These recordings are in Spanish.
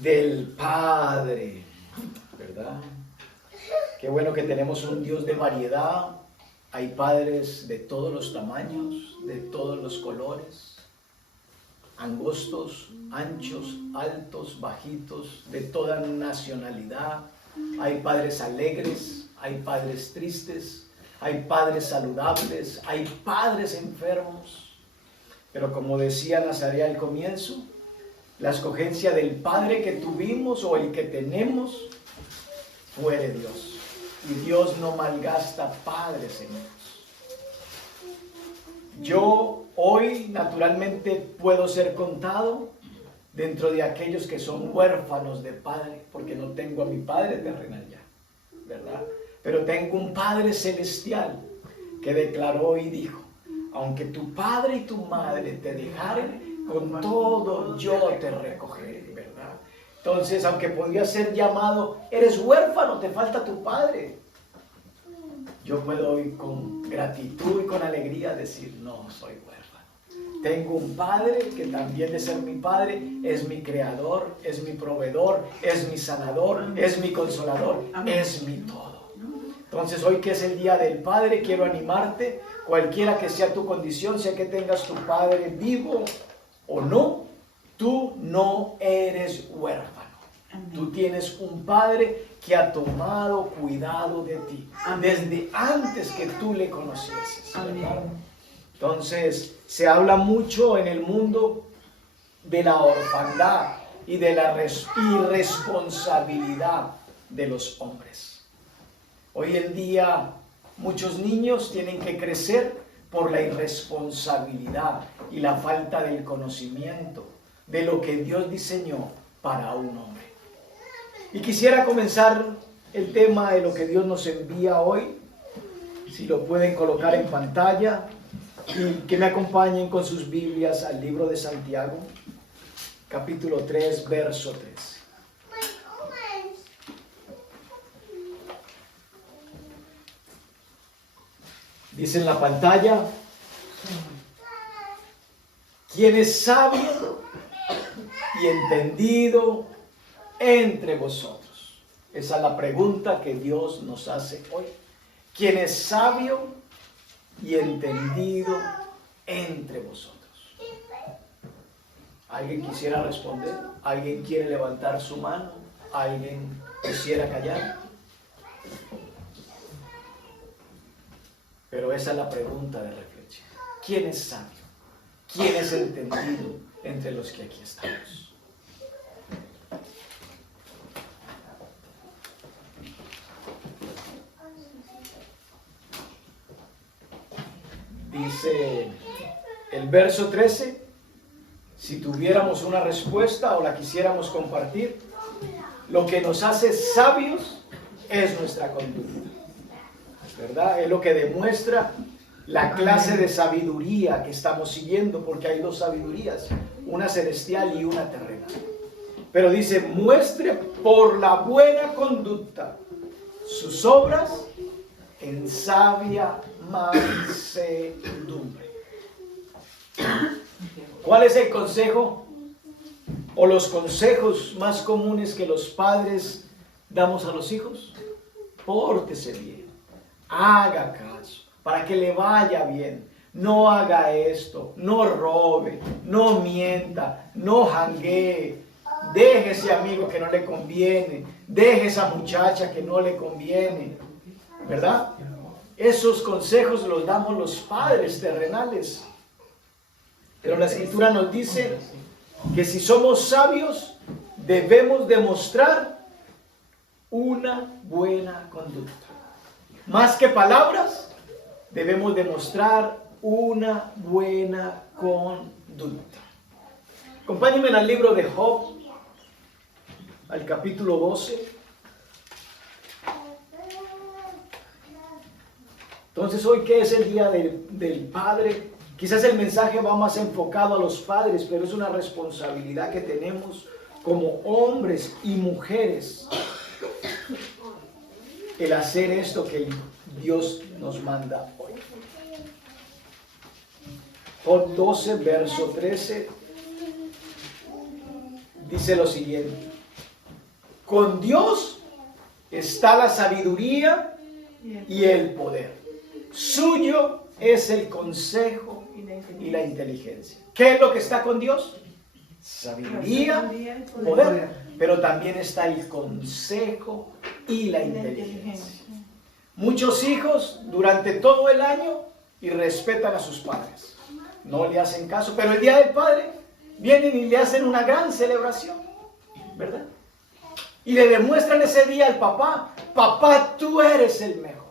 del Padre, ¿verdad? Qué bueno que tenemos un Dios de variedad. Hay padres de todos los tamaños, de todos los colores, angostos, anchos, altos, bajitos, de toda nacionalidad. Hay padres alegres, hay padres tristes, hay padres saludables, hay padres enfermos. Pero como decía Nazaret al comienzo, la escogencia del padre que tuvimos o el que tenemos fue de Dios. Y Dios no malgasta padres en hijos. Yo hoy naturalmente puedo ser contado dentro de aquellos que son huérfanos de padre, porque no tengo a mi padre terrenal ya, ¿verdad? Pero tengo un Padre celestial que declaró y dijo: aunque tu padre y tu madre te dejaren, con todo yo te recogeré, ¿verdad? Entonces, aunque podría ser llamado, eres huérfano, te falta tu padre, yo puedo hoy con gratitud y con alegría decir: no soy huérfano. Tengo un padre que también de ser mi padre es mi creador, es mi proveedor, es mi sanador, es mi consolador, es mi todo. Entonces, hoy que es el Día del Padre, quiero animarte, cualquiera que sea tu condición, sea que tengas tu padre vivo o no, tú no eres huérfano. Tú tienes un padre que ha tomado cuidado de ti desde antes que tú le conocieses, ¿verdad? Entonces, se habla mucho en el mundo de la orfandad y de la irresponsabilidad de los hombres. Hoy en día, muchos niños tienen que crecer por la irresponsabilidad y la falta del conocimiento de lo que Dios diseñó para un hombre. Y quisiera comenzar el tema de lo que Dios nos envía hoy. Si lo pueden colocar en pantalla y que me acompañen con sus Biblias al libro de Santiago, capítulo 3, verso 13. Dice en la pantalla: ¿quién es sabio y entendido entre vosotros? Esa es la pregunta que Dios nos hace hoy. ¿Quién es sabio y entendido entre vosotros? ¿Alguien quisiera responder? ¿Alguien quiere levantar su mano? ¿Alguien quisiera callar? Pero esa es la pregunta de reflexión. ¿Quién es sabio? ¿Quién es entendido entre los que aquí estamos? Dice el verso 13, si tuviéramos una respuesta o la quisiéramos compartir, lo que nos hace sabios es nuestra conducta, ¿verdad? Es lo que demuestra la clase de sabiduría que estamos siguiendo, porque hay dos sabidurías, una celestial y una terrenal. Pero dice: muestre por la buena conducta sus obras en sabia mansedumbre. ¿Cuál es el consejo o los consejos más comunes que los padres damos a los hijos? Pórtese bien, haga caso, para que le vaya bien. No haga esto, no robe, no mienta, no janguee, deje ese amigo que no le conviene, deje esa muchacha que no le conviene, ¿verdad? Esos consejos los damos los padres terrenales. Pero la Escritura nos dice que si somos sabios, debemos demostrar una buena conducta. Más que palabras, debemos demostrar una buena conducta. Acompáñenme al libro de Job, al capítulo 12. Entonces, hoy que es el Día del Padre, quizás el mensaje va más enfocado a los padres, pero es una responsabilidad que tenemos como hombres y mujeres el hacer esto que Dios nos manda hoy. Job 12, verso 13, dice lo siguiente: Con Dios está la sabiduría y el poder. Suyo es el consejo y la inteligencia. ¿Qué es lo que está con Dios? Sabiduría, poder, pero también está el consejo y la inteligencia. Muchos hijos durante todo el año y respetan a sus padres. No le hacen caso, pero el día del padre vienen y le hacen una gran celebración, ¿verdad? Y le demuestran ese día al papá: papá, tú eres el mejor.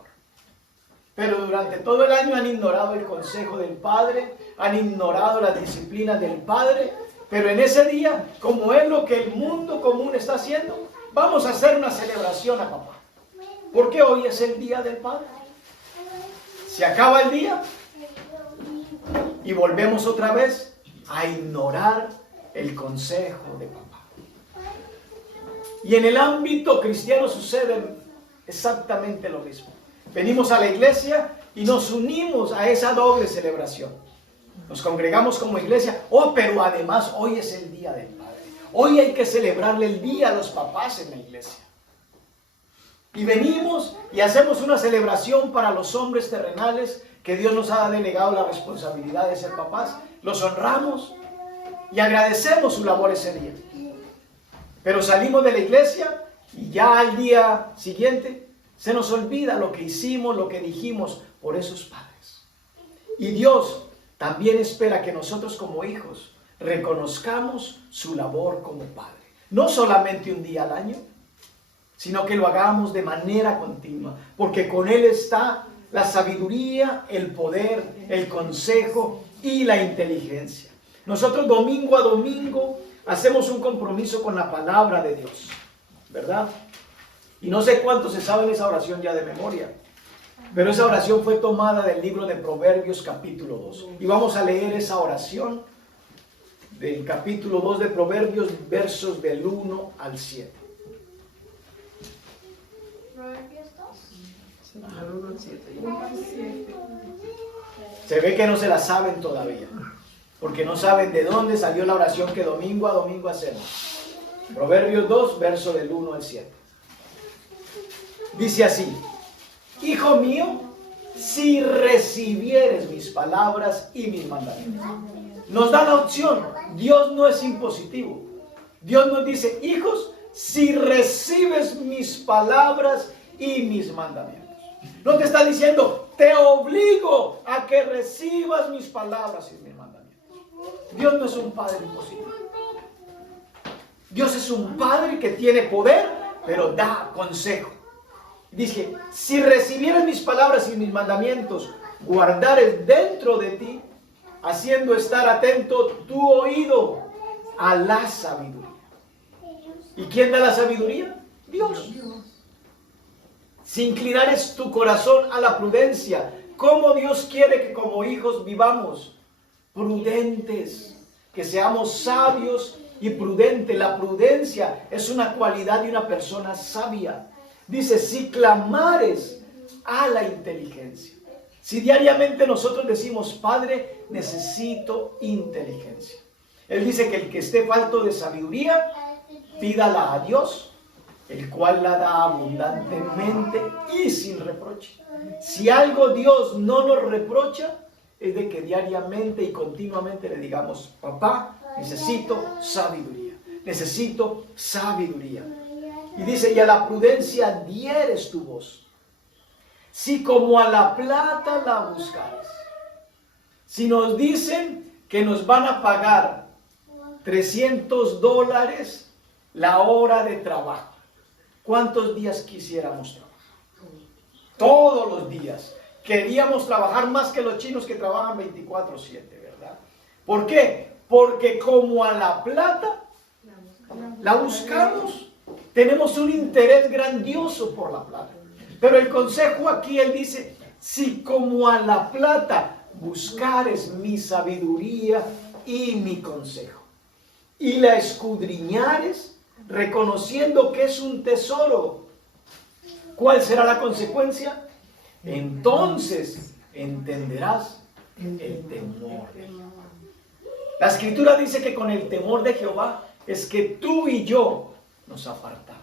Pero durante todo el año han ignorado el consejo del padre, han ignorado las disciplinas del padre. Pero en ese día, como es lo que el mundo común está haciendo, vamos a hacer una celebración a papá. Porque hoy es el día del padre. Se acaba el día y volvemos otra vez a ignorar el consejo de papá. Y en el ámbito cristiano sucede exactamente lo mismo. Venimos a la iglesia y nos unimos a esa doble celebración. Nos congregamos como iglesia. Oh, pero además hoy es el día del padre. Hoy hay que celebrarle el día a los papás en la iglesia. Y venimos y hacemos una celebración para los hombres terrenales que Dios nos ha delegado la responsabilidad de ser papás. Los honramos y agradecemos su labor ese día. Pero salimos de la iglesia y ya al día siguiente se nos olvida lo que hicimos, lo que dijimos por esos padres. Y Dios también espera que nosotros como hijos reconozcamos su labor como padre. No solamente un día al año, sino que lo hagamos de manera continua, porque con Él está la sabiduría, el poder, el consejo y la inteligencia. Nosotros domingo a domingo hacemos un compromiso con la palabra de Dios, ¿verdad? Y no sé cuántos se saben esa oración ya de memoria, pero esa oración fue tomada del libro de Proverbios capítulo 2. Y vamos a leer esa oración del capítulo 2 de Proverbios, versos del 1 al 7. Proverbios 2. Se ve que no se la saben todavía, porque no saben de dónde salió la oración que domingo a domingo hacemos. Proverbios 2, verso del 1 al 7. Dice así: hijo mío, si recibieres mis palabras y mis mandamientos. Nos da la opción. Dios no es impositivo. Dios nos dice: hijos, si recibes mis palabras y mis mandamientos. No te está diciendo: te obligo a que recibas mis palabras y mis mandamientos. Dios no es un padre impositivo. Dios es un padre que tiene poder, pero da consejo. Dice: si recibieres mis palabras y mis mandamientos, guardares dentro de ti, haciendo estar atento tu oído a la sabiduría. ¿Y quién da la sabiduría? Dios. Si inclinares tu corazón a la prudencia, ¿cómo Dios quiere que como hijos vivamos? Prudentes, que seamos sabios y prudentes. La prudencia es una cualidad de una persona sabia. Dice: si clamares a la inteligencia. Si diariamente nosotros decimos: Padre, necesito inteligencia. Él dice que el que esté falto de sabiduría, pídala a Dios, el cual la da abundantemente y sin reproche. Si algo Dios no nos reprocha, es de que diariamente y continuamente le digamos: papá, necesito sabiduría. Necesito sabiduría. Y dice: y a la prudencia dieres tu voz. Si como a la plata la buscares. Si nos dicen que nos van a pagar $300 la hora de trabajo, ¿cuántos días quisiéramos trabajar? Todos los días. Queríamos trabajar más que los chinos que trabajan 24/7, ¿verdad? ¿Por qué? Porque como a la plata la buscamos. Tenemos un interés grandioso por la plata. Pero el consejo aquí, él dice: si como a la plata buscares mi sabiduría y mi consejo, y la escudriñares, reconociendo que es un tesoro, ¿cuál será la consecuencia? Entonces entenderás el temor de Jehová. La Escritura dice que con el temor de Jehová es que tú y yo nos apartamos.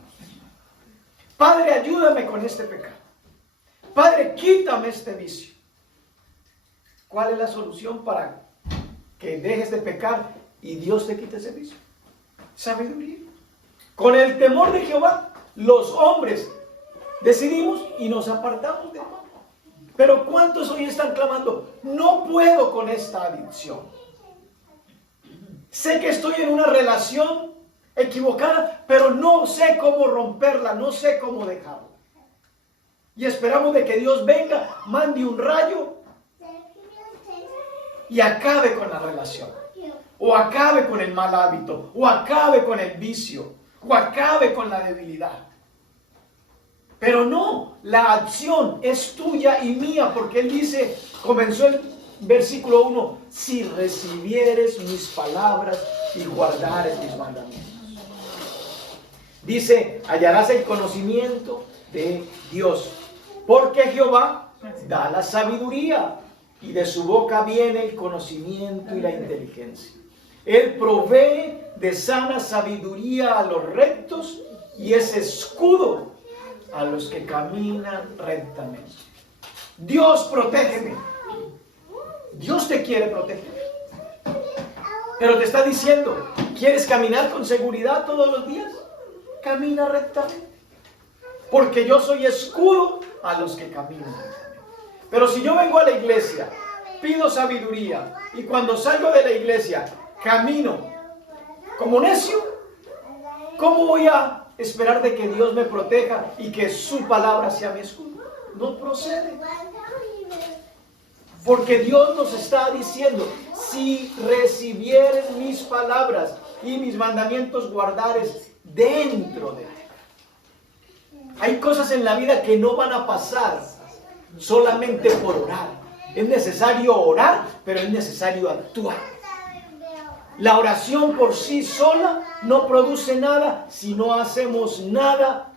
Padre, ayúdame con este pecado. Padre, quítame este vicio. ¿Cuál es la solución para que dejes de pecar y Dios te quite ese vicio? Sabiduría. Con el temor de Jehová, los hombres decidimos y nos apartamos de Dios. Pero ¿cuántos hoy están clamando? No puedo con esta adicción. Sé que estoy en una relación equivocada, pero no sé cómo romperla, no sé cómo dejarla. Y esperamos de que Dios venga, mande un rayo y acabe con la relación. O acabe con el mal hábito, o acabe con el vicio, o acabe con la debilidad. Pero no, la acción es tuya y mía, porque Él dice, comenzó el versículo 1, si recibieres mis palabras y guardares mis mandamientos. Dice, hallarás el conocimiento de Dios, porque Jehová da la sabiduría y de su boca viene el conocimiento y la inteligencia. Él provee de sana sabiduría a los rectos y es escudo a los que caminan rectamente. Dios, protégeme. Dios te quiere proteger. Pero te está diciendo, ¿quieres caminar con seguridad todos los días? Camina rectamente. Porque yo soy escudo a los que caminan rectamente. Pero si yo vengo a la iglesia, pido sabiduría y cuando salgo de la iglesia camino como necio, ¿cómo voy a esperar de que Dios me proteja y que su palabra sea mi escudo? No procede. Porque Dios nos está diciendo, si recibieres mis palabras y mis mandamientos guardares dentro de ti. Hay cosas en la vida que no van a pasar solamente por orar. Es necesario orar, pero es necesario actuar. La oración por sí sola no produce nada si no hacemos nada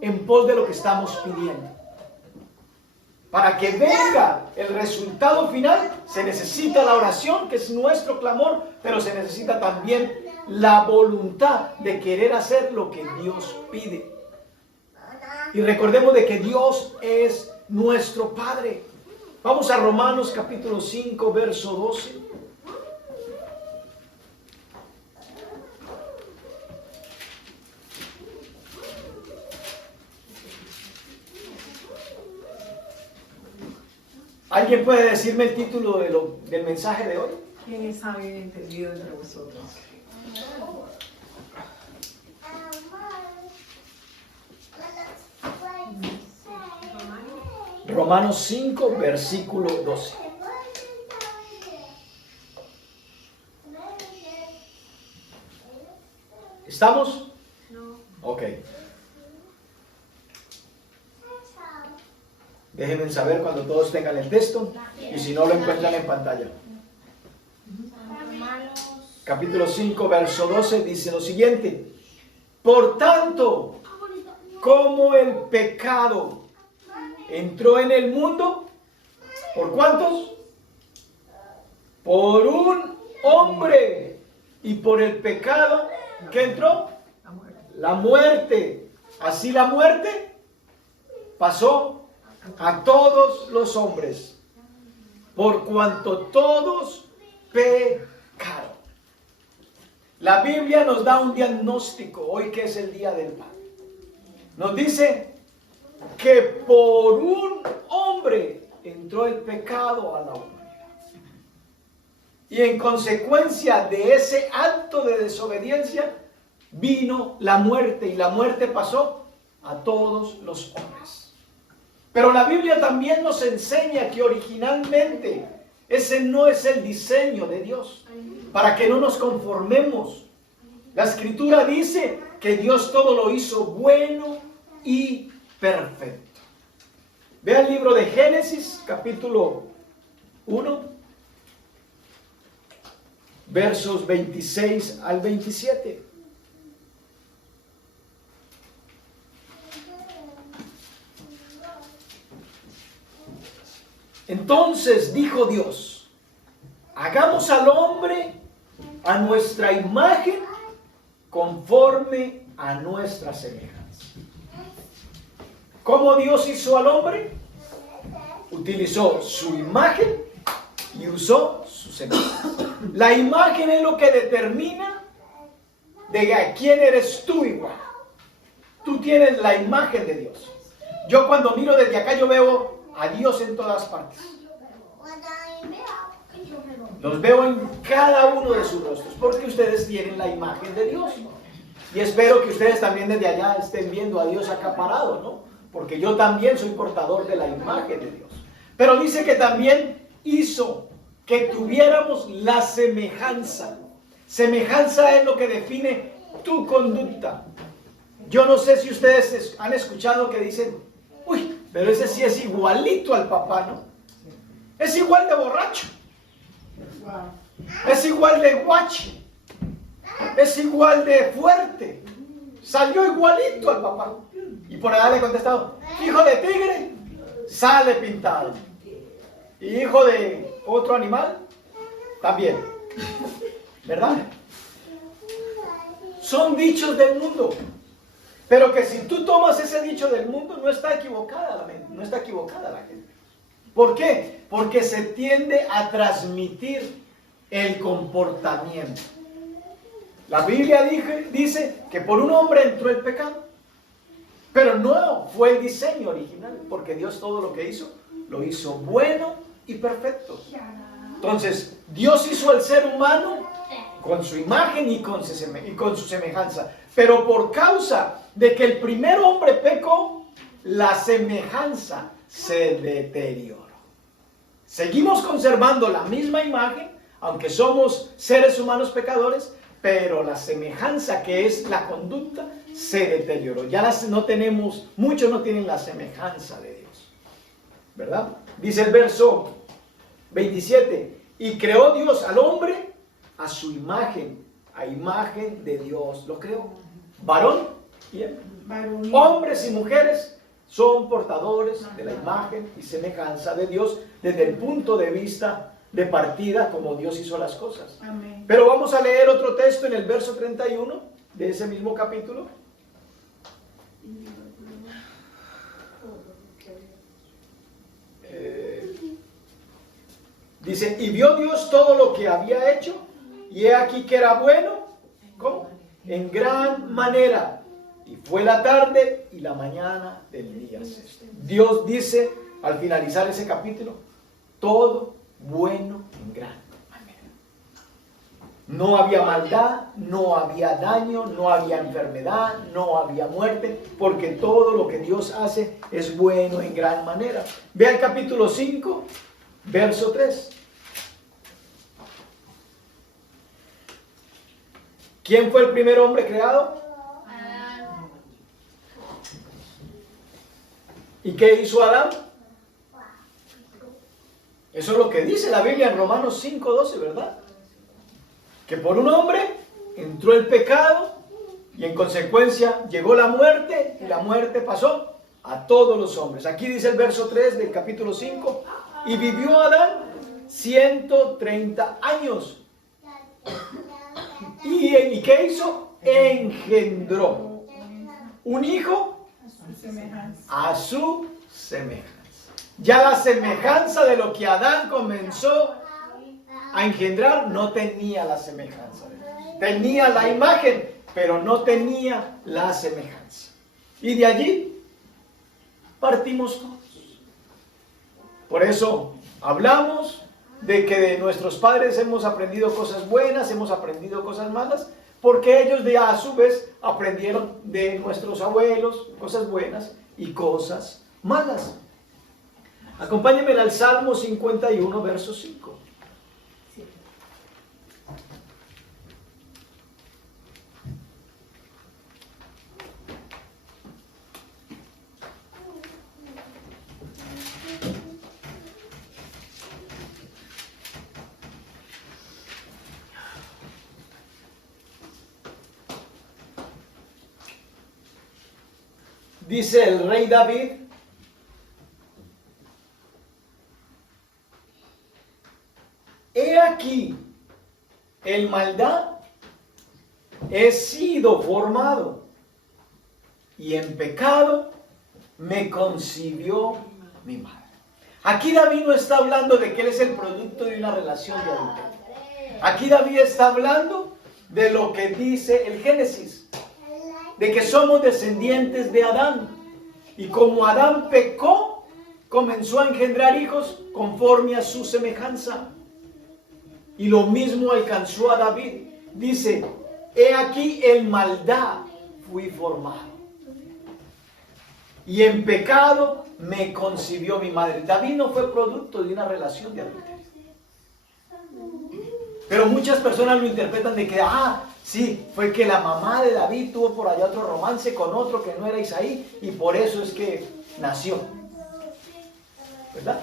en pos de lo que estamos pidiendo. Para que venga el resultado final, se necesita la oración, que es nuestro clamor, pero se necesita también la voluntad de querer hacer lo que Dios pide. Y recordemos de que Dios es nuestro Padre. Vamos a Romanos capítulo 5, verso 12. ¿Alguien puede decirme el título del mensaje de hoy? ¿Quién es sabio y entendido entre vosotros? Romanos 5, versículo 12. ¿Estamos? No. Ok. Déjenme saber cuando todos tengan el texto y si no lo encuentran en pantalla. Capítulo 5, verso 12 dice lo siguiente. Por tanto, como el pecado entró en el mundo, ¿por cuántos? Por un hombre. Y por el pecado, ¿qué entró? La muerte. Así la muerte pasó a todos los hombres, por cuanto todos pecaron. La Biblia nos da un diagnóstico hoy que es el Día del Padre. Nos dice que por un hombre entró el pecado a la humanidad. Y en consecuencia de ese acto de desobediencia vino la muerte y la muerte pasó a todos los hombres. Pero la Biblia también nos enseña que originalmente ese no es el diseño de Dios, para que no nos conformemos. La Escritura dice que Dios todo lo hizo bueno y perfecto. Vea el libro de Génesis, capítulo 1, versos 26 al 27. Entonces dijo Dios, hagamos al hombre a nuestra imagen conforme a nuestra semejanza. ¿Cómo Dios hizo al hombre? Utilizó su imagen y usó su semejanza. La imagen es lo que determina de a quién eres tú igual. Tú tienes la imagen de Dios. Yo cuando miro desde acá yo veo a Dios en todas partes. Los veo en cada uno de sus rostros porque ustedes tienen la imagen de Dios. Y espero que ustedes también desde allá estén viendo a Dios acaparado, ¿no? Porque yo también soy portador de la imagen de Dios. Pero dice que también hizo que tuviéramos la semejanza. Semejanza es lo que define tu conducta. Yo no sé si ustedes han escuchado que dicen, uy, pero ese sí es igualito al papá, ¿no? Es igual de borracho. Es igual de guachi. Es igual de fuerte. Salió igualito al papá. Y por allá le he contestado, hijo de tigre, sale pintado. Y hijo de otro animal, también. ¿Verdad? Son dichos del mundo. Pero que si tú tomas ese dicho del mundo, no está equivocada la mente, no está equivocada la gente. ¿Por qué? Porque se tiende a transmitir el comportamiento. La Biblia dice que por un hombre entró el pecado. Pero no fue el diseño original, porque Dios todo lo que hizo, lo hizo bueno y perfecto. Entonces, Dios hizo al ser humano con su imagen y con su semejanza. Pero por causa de que el primer hombre pecó, la semejanza se deterioró. Seguimos conservando la misma imagen, aunque somos seres humanos pecadores, pero la semejanza que es la conducta se deterioró. Ya no tenemos, muchos no tienen la semejanza de Dios. ¿Verdad? Dice el verso 27, y creó Dios al hombre a su imagen, a imagen de Dios lo creó. Varón y hembra. Hombres y mujeres son portadores de la imagen y semejanza de Dios desde el punto de vista de partida como Dios hizo las cosas. Amén. Pero vamos a leer otro texto en el verso 31 de ese mismo capítulo. Dice, y vio Dios todo lo que había hecho, y he aquí que era bueno, ¿cómo? En gran manera. Y fue la tarde y la mañana del día sexto. Dios dice, al finalizar ese capítulo, todo bueno en gran manera. No había maldad, no había daño, no había enfermedad, no había muerte, porque todo lo que Dios hace es bueno en gran manera. Ve al capítulo 5, verso 3. ¿Quién fue el primer hombre creado? ¿Y qué hizo Adán? Eso es lo que dice la Biblia en Romanos 5:12, ¿verdad? Que por un hombre entró el pecado y en consecuencia llegó la muerte y la muerte pasó a todos los hombres. Aquí dice el verso 3 del capítulo 5, y vivió Adán 130 años. ¿Y qué hizo? Engendró un hijo a su semejanza. Ya la semejanza de lo que Adán comenzó a engendrar no tenía la semejanza. Tenía la imagen, pero no tenía la semejanza. Y de allí partimos todos. Por eso hablamos de que de nuestros padres hemos aprendido cosas buenas, hemos aprendido cosas malas, porque ellos a su vez aprendieron de nuestros abuelos cosas buenas y cosas malas. Acompáñenme al Salmo 51, verso 5. Dice el rey David, he aquí, en maldad he sido formado, y en pecado me concibió mi madre. Aquí David no está hablando de que él es el producto de una relación de adulterio. Aquí David está hablando de lo que dice el Génesis, de que somos descendientes de Adán. Y como Adán pecó, comenzó a engendrar hijos conforme a su semejanza. Y lo mismo alcanzó a David. Dice, he aquí en maldad fui formado, y en pecado me concibió mi madre. David no fue producto de una relación de adulterio. Pero muchas personas lo interpretan de que, sí, fue que la mamá de David tuvo por allá otro romance con otro que no era Isaí, y por eso es que nació. ¿Verdad?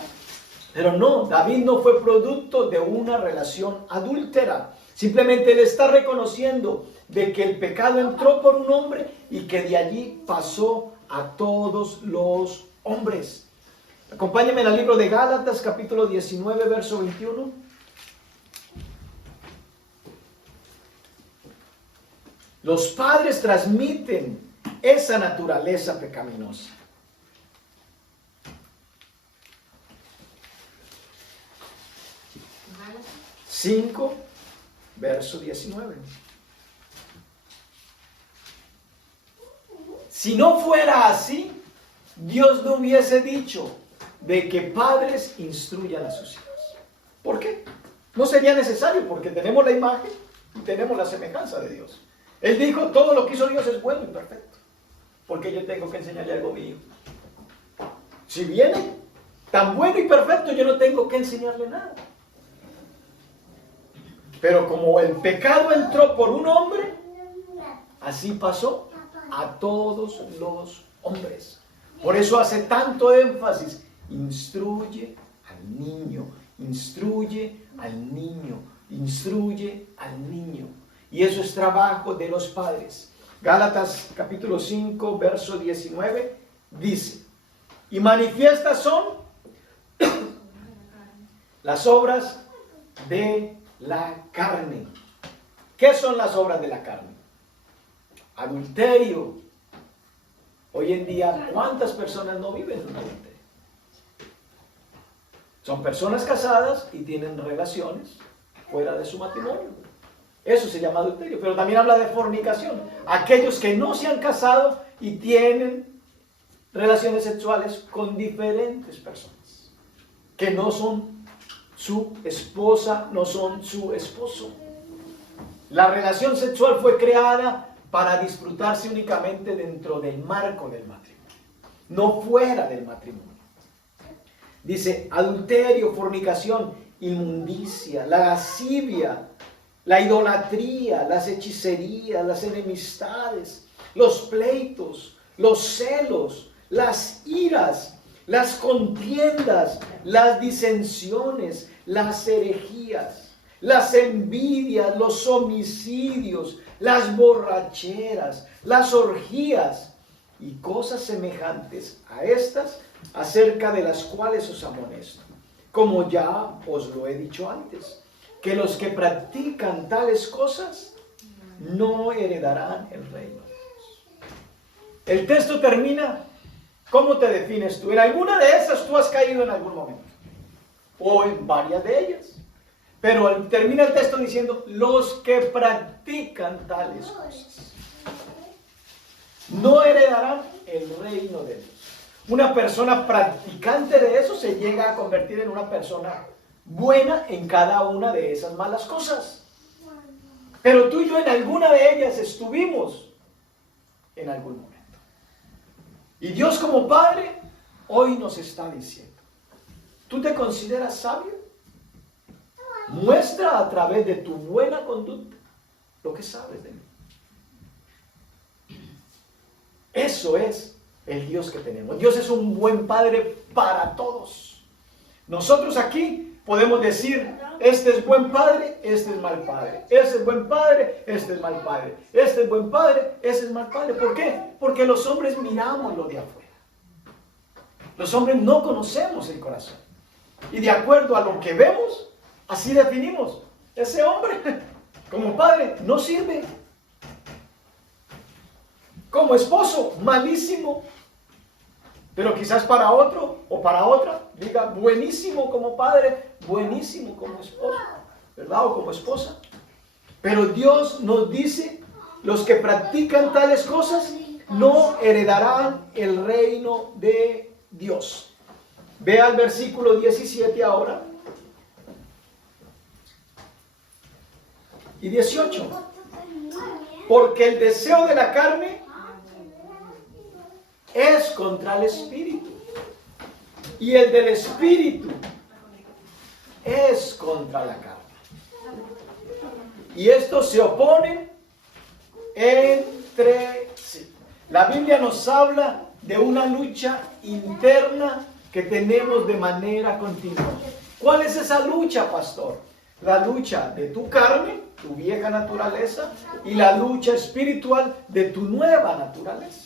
Pero no, David no fue producto de una relación adúltera. Simplemente él está reconociendo de que el pecado entró por un hombre y que de allí pasó a todos los hombres. Acompáñenme al libro de Gálatas, capítulo 19, verso 21. Los padres transmiten esa naturaleza pecaminosa. 5, verso 19. Si no fuera así, Dios no hubiese dicho de que padres instruyan a sus hijos. ¿Por qué? No sería necesario, porque tenemos la imagen y tenemos la semejanza de Dios. Él dijo, todo lo que hizo Dios es bueno y perfecto. ¿Por qué yo tengo que enseñarle algo mío? Si viene tan bueno y perfecto, yo no tengo que enseñarle nada. Pero como el pecado entró por un hombre, así pasó a todos los hombres. Por eso hace tanto énfasis, instruye al niño, instruye al niño, instruye al niño. Y eso es trabajo de los padres. Gálatas capítulo 5, verso 19, dice, y manifiestas son las obras de la carne. ¿Qué son las obras de la carne? Adulterio. Hoy en día, ¿cuántas personas no viven en un adulterio? Son personas casadas y tienen relaciones fuera de su matrimonio. Eso se llama adulterio. Pero también habla de fornicación. Aquellos que no se han casado y tienen relaciones sexuales con diferentes personas, que no son su esposa, no son su esposo. La relación sexual fue creada para disfrutarse únicamente dentro del marco del matrimonio, no fuera del matrimonio. Dice, adulterio, fornicación, inmundicia, la lascivia, la idolatría, las hechicerías, las enemistades, los pleitos, los celos, las iras, las contiendas, las disensiones, las herejías, las envidias, los homicidios, las borracheras, las orgías y cosas semejantes a estas, acerca de las cuales os amonesto, como ya os lo he dicho antes, que los que practican tales cosas no heredarán el reino de Dios. El texto termina, ¿cómo te defines tú? En alguna de esas tú has caído en algún momento, o en varias de ellas. Pero termina el texto diciendo, los que practican tales cosas no heredarán el reino de Dios. Una persona practicante de eso se llega a convertir en una persona buena en cada una de esas malas cosas. Pero tú y yo en alguna de ellas estuvimos en algún momento. Y Dios como Padre hoy nos está diciendo, ¿tú te consideras sabio? Muestra a través de tu buena conducta lo que sabes de mí. Eso es el Dios que tenemos. Dios es un buen Padre para todos. Nosotros aquí podemos decir, este es buen padre, este es mal padre. Este es buen padre, este es mal padre. Este es buen padre, este es mal padre. ¿Por qué? Porque los hombres miramos lo de afuera. Los hombres no conocemos el corazón. Y de acuerdo a lo que vemos, así definimos. Ese hombre, como padre, no sirve. Como esposo, malísimo. Pero quizás para otro o para otra diga buenísimo como padre, buenísimo como esposo, ¿verdad? O como esposa. Pero Dios nos dice, los que practican tales cosas no heredarán el reino de Dios. Vea el versículo 17 ahora. Y 18. Porque el deseo de la carne es contra el espíritu. Y el del espíritu es contra la carne. Y estos se oponen entre sí. La Biblia nos habla de una lucha interna que tenemos de manera continua. ¿Cuál es esa lucha, pastor? La lucha de tu carne, tu vieja naturaleza, y la lucha espiritual de tu nueva naturaleza.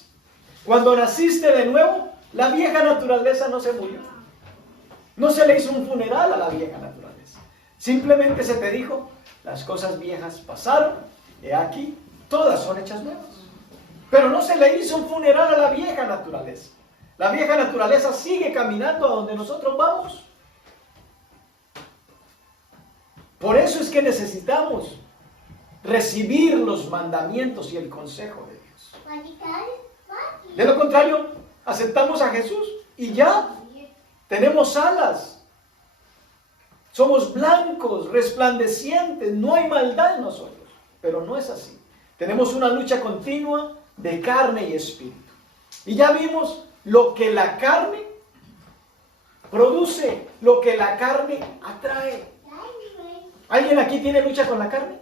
Cuando naciste de nuevo, la vieja naturaleza no se murió. No se le hizo un funeral a la vieja naturaleza. Simplemente se te dijo, las cosas viejas pasaron, y aquí todas son hechas nuevas. Pero no se le hizo un funeral a la vieja naturaleza. La vieja naturaleza sigue caminando a donde nosotros vamos. Por eso es que necesitamos recibir los mandamientos y el consejo de Dios. De lo contrario, aceptamos a Jesús y ya tenemos alas. Somos blancos, resplandecientes, no hay maldad en nosotros. Pero no es así. Tenemos una lucha continua de carne y espíritu. Y ya vimos lo que la carne produce, lo que la carne atrae. ¿Alguien aquí tiene lucha con la carne?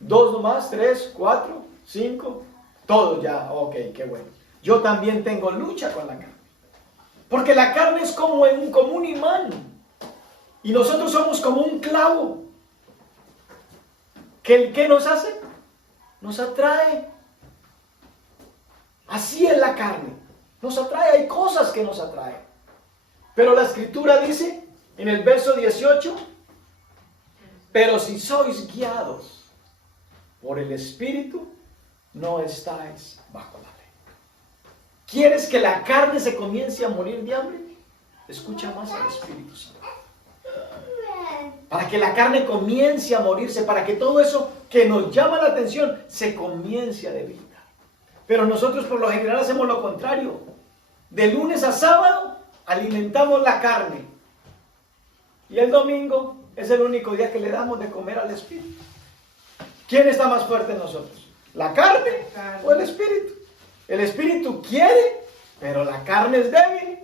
2 nomás, 3, 4, 5, todos ya, ok, qué bueno. Yo también tengo lucha con la carne. Porque la carne es como un imán. Y nosotros somos como un clavo. ¿Qué nos hace? Nos atrae. Así es la carne. Nos atrae, hay cosas que nos atraen. Pero la Escritura dice en el verso 18, pero si sois guiados por el Espíritu, no estáis bajo la ley. ¿Quieres que la carne se comience a morir de hambre? Escucha más al Espíritu Santo. Para que la carne comience a morirse, para que todo eso que nos llama la atención se comience a debilitar. Pero nosotros por lo general hacemos lo contrario. De lunes a sábado alimentamos la carne. Y el domingo es el único día que le damos de comer al Espíritu. ¿Quién está más fuerte en nosotros? ¿La carne o el Espíritu? El Espíritu quiere, pero la carne es débil.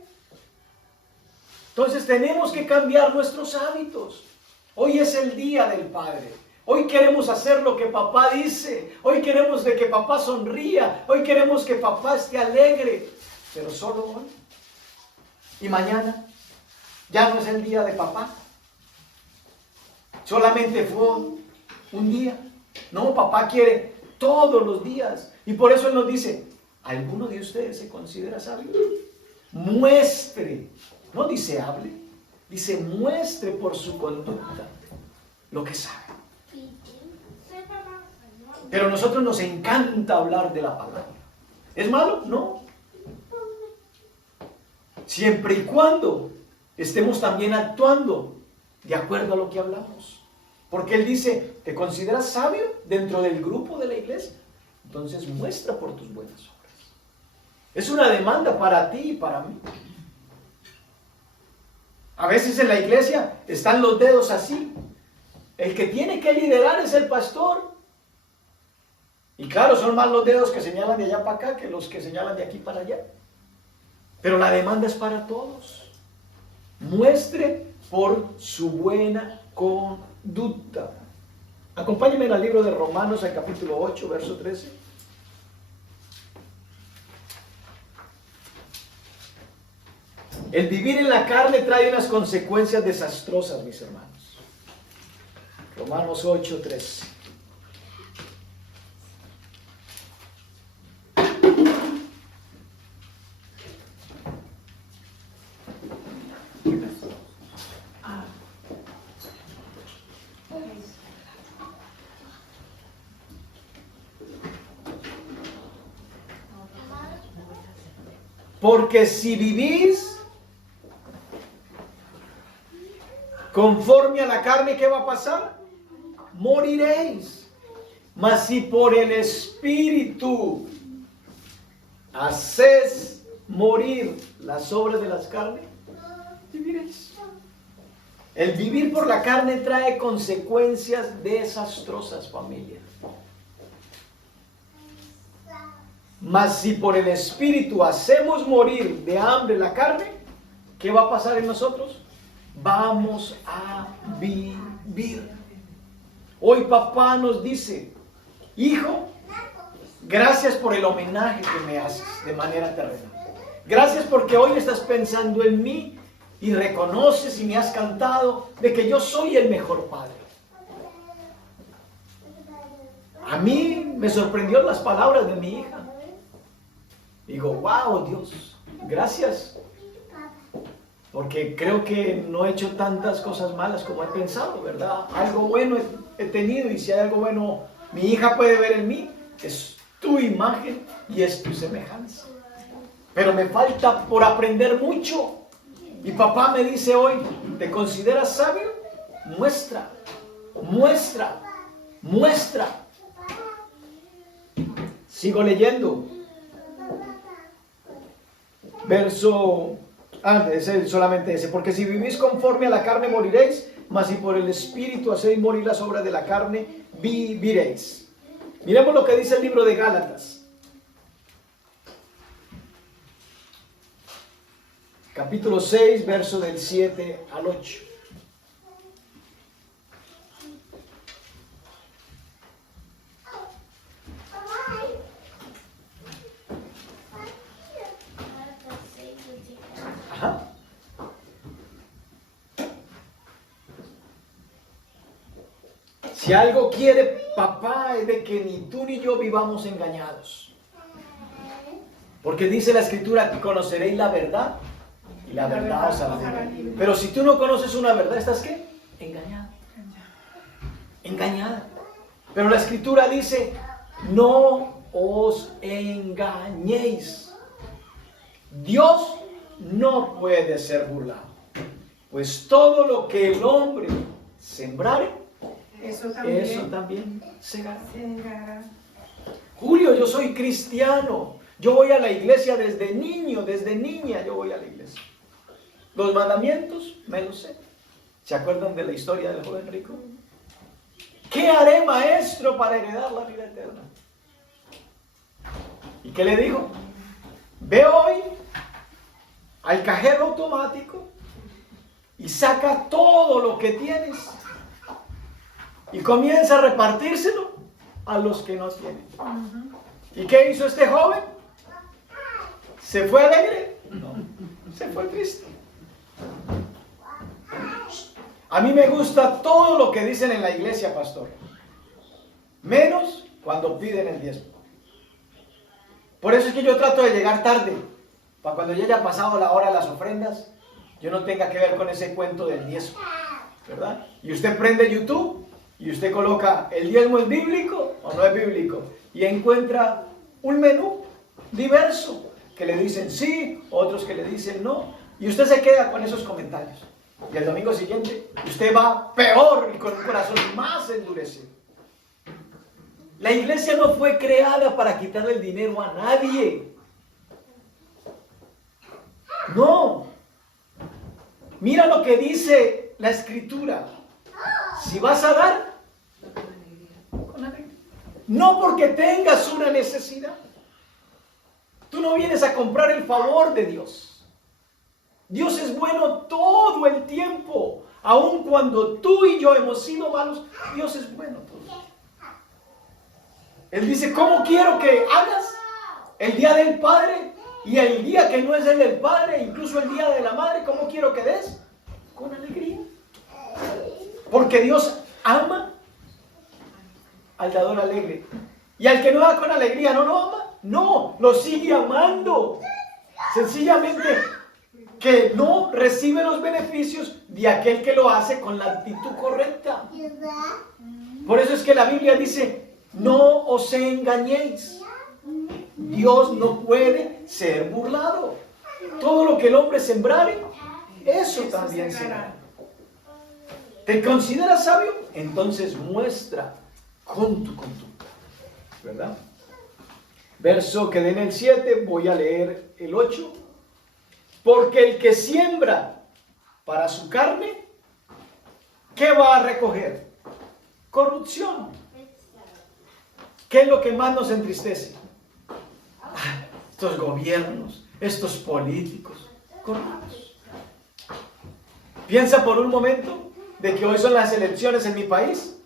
Entonces tenemos que cambiar nuestros hábitos. Hoy es el día del Padre. Hoy queremos hacer lo que papá dice. Hoy queremos de que papá sonría. Hoy queremos que papá esté alegre. Pero solo hoy. Y mañana ya no es el día de papá. Solamente fue un día. No, papá quiere todos los días. Y por eso él nos dice, ¿alguno de ustedes se considera sabio? Muestre. No dice hable. Dice muestre por su conducta lo que sabe. Pero a nosotros nos encanta hablar de la palabra. ¿Es malo? No. Siempre y cuando estemos también actuando de acuerdo a lo que hablamos. Porque él dice, ¿te consideras sabio dentro del grupo de la iglesia? Entonces muestra por tus buenas obras. Es una demanda para ti y para mí. A veces en la iglesia están los dedos así. El que tiene que liderar es el pastor. Y claro, son más los dedos que señalan de allá para acá que los que señalan de aquí para allá. Pero la demanda es para todos. Muestre por su buena conducta. Acompáñenme al libro de Romanos, al capítulo 8, verso 13. El vivir en la carne trae unas consecuencias desastrosas, mis hermanos. Romanos 8, 13. Porque si vivís conforme a la carne, ¿qué va a pasar? Moriréis. Mas si por el Espíritu hacéis morir las obras de las carnes, viviréis. El vivir por la carne trae consecuencias desastrosas, familia. Mas si por el Espíritu hacemos morir de hambre la carne, ¿qué va a pasar en nosotros? Vamos a vivir. Hoy papá nos dice: hijo, gracias por el homenaje que me haces de manera terrenal. Gracias porque hoy estás pensando en mí y reconoces y me has cantado de que yo soy el mejor padre. A mí me sorprendió las palabras de mi hija. Digo, wow, Dios, gracias. Porque creo que no he hecho tantas cosas malas como he pensado, ¿verdad? Algo bueno he tenido, y si hay algo bueno mi hija puede ver en mí, es tu imagen y es tu semejanza. Pero me falta por aprender mucho. Y papá me dice hoy: ¿te consideras sabio? Muestra, muestra, muestra. Sigo leyendo. Verso, solamente ese. Porque si vivís conforme a la carne moriréis, mas si por el Espíritu hacéis morir las obras de la carne, viviréis. Miremos lo que dice el libro de Gálatas. Capítulo 6, verso del 7 al 8. Ajá. Si algo quiere papá es de que ni tú ni yo vivamos engañados. Porque dice la Escritura que conoceréis la verdad y la verdad os hará libre. Pero si tú no conoces una verdad, ¿estás qué? Engañado. Engañada. Pero la Escritura dice: no os engañéis. Dios no puede ser burlado. Pues todo lo que el hombre sembrare, eso también segará. Julio, yo soy cristiano. Yo voy a la iglesia desde niño, desde niña yo voy a la iglesia. Los mandamientos me los sé. ¿Se acuerdan de la historia del joven rico? ¿Qué haré, maestro, para heredar la vida eterna? ¿Y qué le dijo? Ve hoy al cajero automático y saca todo lo que tienes y comienza a repartírselo a los que no tienen. ¿Y qué hizo este joven? ¿Se fue alegre? No, se fue triste. A mí me gusta todo lo que dicen en la iglesia, pastor, menos cuando piden el diezmo. Por eso es que yo trato de llegar tarde, para cuando ya haya pasado la hora de las ofrendas, yo no tenga que ver con ese cuento del diezmo, ¿verdad? Y usted prende YouTube y usted coloca: ¿el diezmo es bíblico o no es bíblico? Y encuentra un menú diverso, que le dicen sí, otros que le dicen no, y usted se queda con esos comentarios. Y el domingo siguiente usted va peor y con un corazón más endurecido. La iglesia no fue creada para quitarle el dinero a nadie. No. Mira lo que dice la Escritura. Si vas a dar, con alegría. No porque tengas una necesidad. Tú no vienes a comprar el favor de Dios. Dios es bueno todo el tiempo. Aun cuando tú y yo hemos sido malos, Dios es bueno todo el tiempo. Él dice: ¿cómo quiero que hagas el día del Padre y el día que no es el del Padre, incluso el día de la Madre? ¿Cómo quiero que des? Con alegría. Porque Dios ama al dador alegre. Y al que no da con alegría, ¿no lo ama? No, lo sigue amando. Sencillamente que no recibe los beneficios de aquel que lo hace con la actitud correcta. Por eso es que la Biblia dice: no os engañéis. Dios no puede ser burlado. Todo lo que el hombre sembrare, eso también será. ¿Te consideras sabio? Entonces muestra con tu conducta, ¿verdad? Verso que den el 7, voy a leer el 8. Porque el que siembra para su carne, ¿qué va a recoger? Corrupción. ¿Qué es lo que más nos entristece? Estos gobiernos, estos políticos corruptos. Piensa por un momento de que hoy son las elecciones en mi país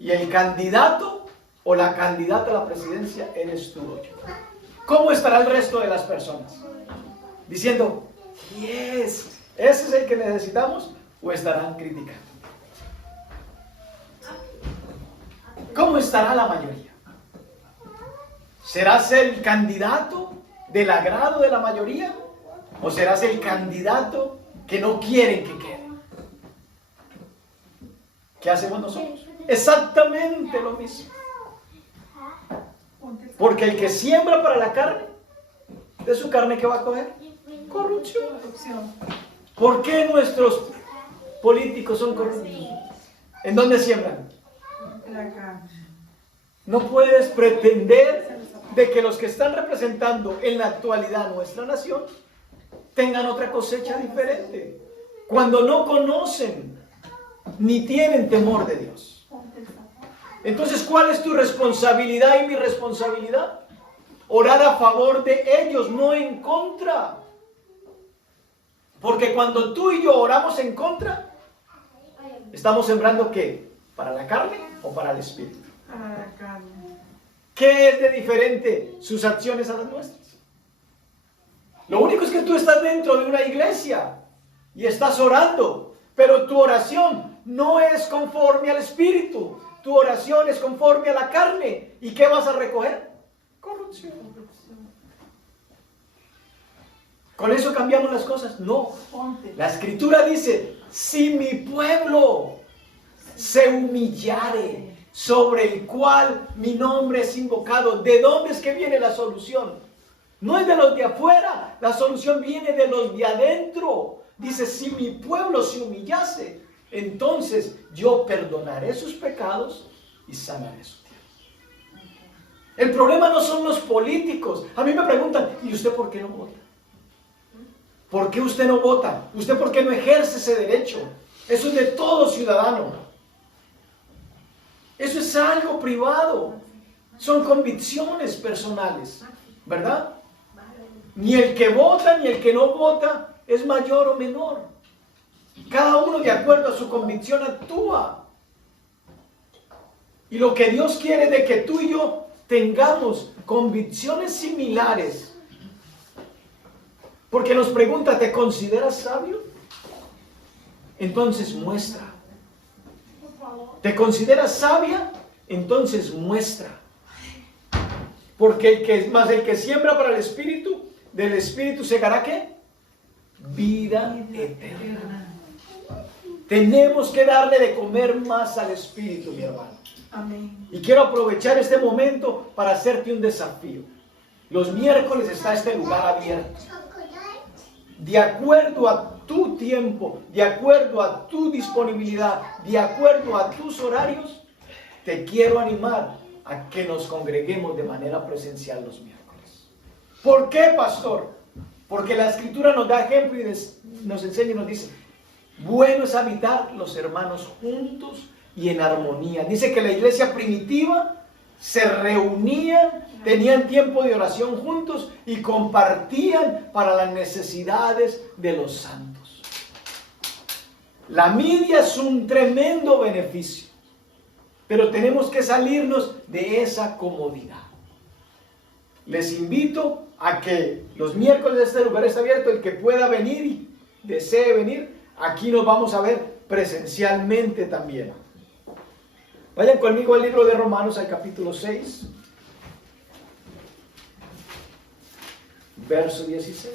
y el candidato o la candidata a la presidencia eres tú o yo. ¿Cómo estará el resto de las personas? Diciendo, yes, ese es el que necesitamos, o estarán criticando. ¿Cómo estará la mayoría? ¿Serás el candidato del agrado de la mayoría? ¿O serás el candidato que no quieren que quede? ¿Qué hacemos nosotros? Exactamente lo mismo. Porque el que siembra para la carne, de su carne, ¿qué va a coger? Corrupción. ¿Por qué nuestros políticos son corruptos? ¿En dónde siembran? No puedes pretender de que los que están representando en la actualidad nuestra nación tengan otra cosecha diferente, cuando no conocen ni tienen temor de Dios. Entonces, ¿cuál es tu responsabilidad y mi responsabilidad? Orar a favor de ellos, no en contra. Porque cuando tú y yo oramos en contra, estamos sembrando ¿qué? ¿Para la carne o para el espíritu? Para la carne. ¿Qué es de diferente sus acciones a las nuestras? Lo único es que tú estás dentro de una iglesia y estás orando, pero tu oración no es conforme al espíritu, tu oración es conforme a la carne. ¿Y qué vas a recoger? Corrupción. ¿Con eso cambiamos las cosas? No. La escritura dice, si mi pueblo se humillare, sobre el cual mi nombre es invocado. ¿De dónde es que viene la solución? No es de los de afuera, la solución viene de los de adentro. Dice, si mi pueblo se humillase, entonces yo perdonaré sus pecados y sanaré su tierra. El problema no son los políticos. A mí me preguntan, ¿y usted por qué no vota? ¿Por qué usted no vota? ¿Usted por qué no ejerce ese derecho? Eso es de todo ciudadano. Eso es algo privado. Son convicciones personales, ¿verdad? Ni el que vota ni el que no vota es mayor o menor. Cada uno de acuerdo a su convicción actúa. Y lo que Dios quiere de que tú y yo tengamos convicciones similares. Porque nos pregunta, ¿te consideras sabio? Entonces muestra. ¿Te consideras sabia? Entonces muestra. Porque el que siembra para el espíritu, del espíritu segará ¿qué? Vida eterna. Tenemos que darle de comer más al espíritu, mi hermano. Amén. Y quiero aprovechar este momento para hacerte un desafío. Los miércoles está este lugar abierto. De acuerdo a tu tiempo, de acuerdo a tu disponibilidad, de acuerdo a tus horarios, te quiero animar a que nos congreguemos de manera presencial los miércoles. ¿Por qué, pastor? Porque la Escritura nos da ejemplo y nos enseña y nos dice, bueno es habitar los hermanos juntos y en armonía. Dice que la iglesia primitiva se reunían, tenían tiempo de oración juntos y compartían para las necesidades de los santos. La media es un tremendo beneficio, pero tenemos que salirnos de esa comodidad. Les invito a que los miércoles este lugar está abierto, el que pueda venir y desee venir, aquí nos vamos a ver presencialmente también. Vayan conmigo al libro de Romanos, al capítulo 6, verso 16.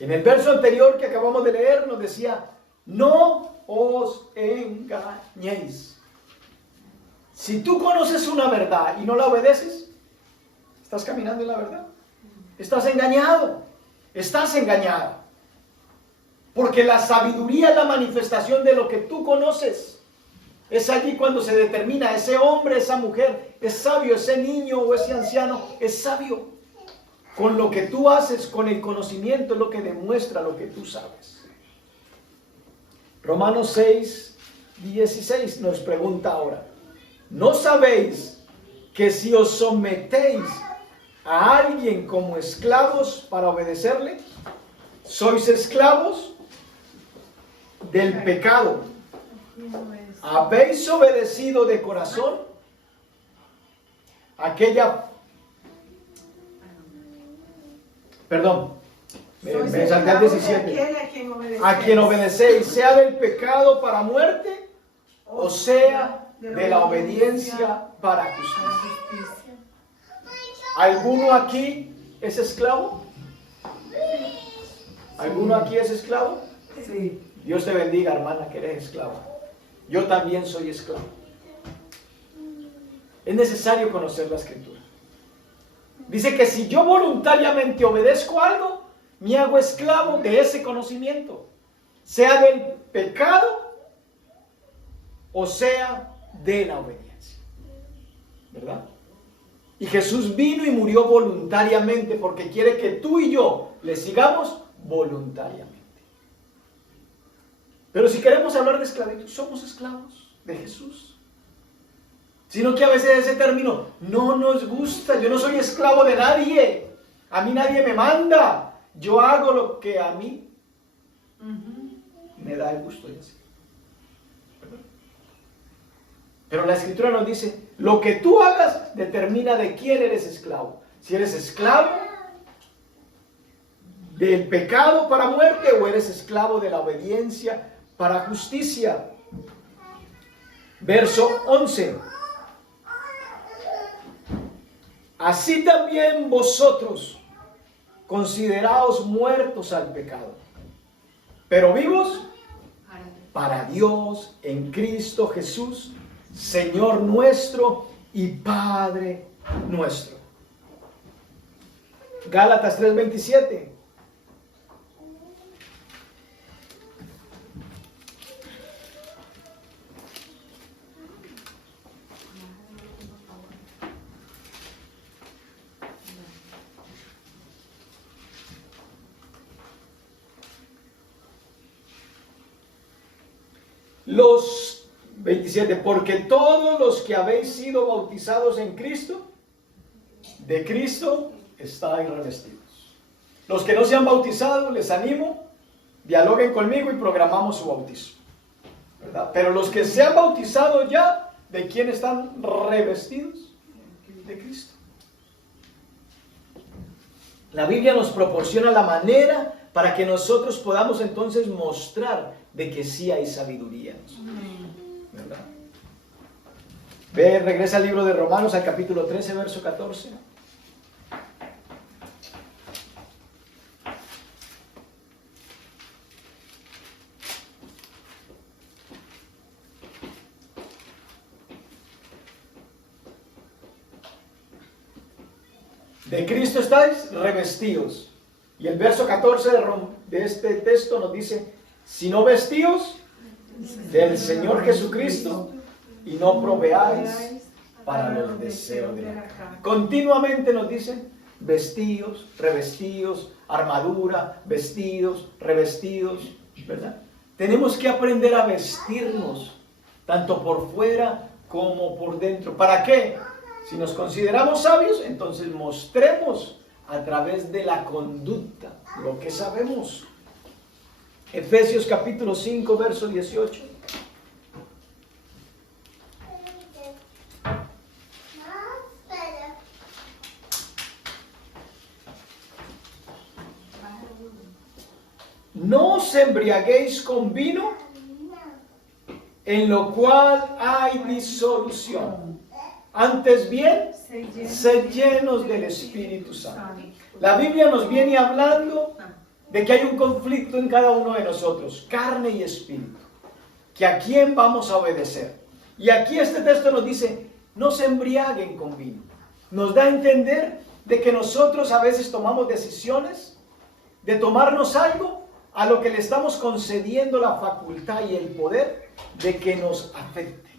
En el verso anterior que acabamos de leer nos decía, no os engañéis. Si tú conoces una verdad y no la obedeces, estás caminando en la verdad. Estás engañado. Estás engañado. Porque la sabiduría es la manifestación de lo que tú conoces. Es allí cuando se determina ese hombre, esa mujer, es sabio, ese niño o ese anciano es sabio. Con lo que tú haces, con el conocimiento, es lo que demuestra lo que tú sabes. Romanos 6, 16 nos pregunta ahora: ¿no sabéis que si os sometéis a alguien como esclavos para obedecerle, sois esclavos del pecado? ¿Habéis obedecido de corazón aquella... me salté al 17. A quien obedecéis, sea del pecado para muerte, o sea de la obediencia para justicia. ¿Alguno aquí es esclavo? ¿Alguno aquí es esclavo? Sí. Dios te bendiga, hermana, que eres esclava. Yo también soy esclavo. Es necesario conocer la Escritura. Dice que si yo voluntariamente obedezco algo, me hago esclavo de ese conocimiento, sea del pecado o sea de la obediencia. ¿Verdad? Y Jesús vino y murió voluntariamente porque quiere que tú y yo le sigamos voluntariamente. Pero si queremos hablar de esclavitud, somos esclavos de Jesús. Sino que a veces ese término no nos gusta. Yo no soy esclavo de nadie. A mí nadie me manda. Yo hago lo que a mí me da el gusto de hacer. Pero la Escritura nos dice, lo que tú hagas determina de quién eres esclavo. Si eres esclavo del pecado para muerte o eres esclavo de la obediencia para justicia. Verso 11. Así también vosotros consideraos muertos al pecado, pero vivos para Dios en Cristo Jesús, Señor nuestro y Padre nuestro. Gálatas 3:27. Los 27, porque todos los que habéis sido bautizados en Cristo, de Cristo estáis revestidos. Los que no se han bautizado, les animo, dialoguen conmigo y programamos su bautismo, ¿verdad? Pero los que se han bautizado ya, ¿de quién están revestidos? De Cristo. La Biblia nos proporciona la manera para que nosotros podamos entonces mostrar de que sí hay sabiduría en nosotros, ¿verdad? Ve, regresa al libro de Romanos, al capítulo 13, verso 14. De Cristo estáis revestidos. Y el verso 14 de este texto nos dice, sino vestíos del Señor Jesucristo y no proveáis para los deseos de la carne. Continuamente nos dicen vestidos, revestidos, armadura, vestidos, revestidos, ¿verdad? Tenemos que aprender a vestirnos, tanto por fuera como por dentro. ¿Para qué? Si nos consideramos sabios, entonces mostremos a través de la conducta lo que sabemos. Efesios capítulo 5, verso 18. No os embriaguéis con vino, en lo cual hay disolución. Antes bien, sed llenos del Espíritu Santo. La Biblia nos viene hablando de que hay un conflicto en cada uno de nosotros, carne y espíritu. Que a quién vamos a obedecer. Y aquí este texto nos dice, no se embriaguen con vino. Nos da a entender de que nosotros a veces tomamos decisiones de tomarnos algo a lo que le estamos concediendo la facultad y el poder de que nos afecte.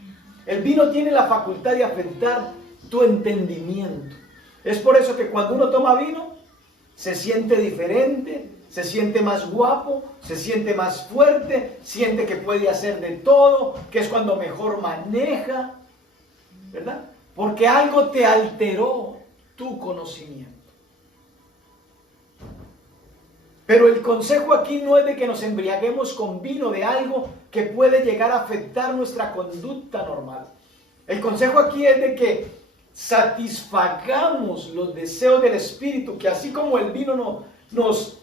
El vino tiene la facultad de afectar tu entendimiento. Es por eso que cuando uno toma vino, se siente diferente, se siente más guapo, se siente más fuerte, siente que puede hacer de todo, que es cuando mejor maneja, ¿verdad? Porque algo te alteró tu conocimiento. Pero el consejo aquí no es de que nos embriaguemos con vino de algo que puede llegar a afectar nuestra conducta normal. El consejo aquí es de que satisfagamos los deseos del Espíritu, que así como el vino nos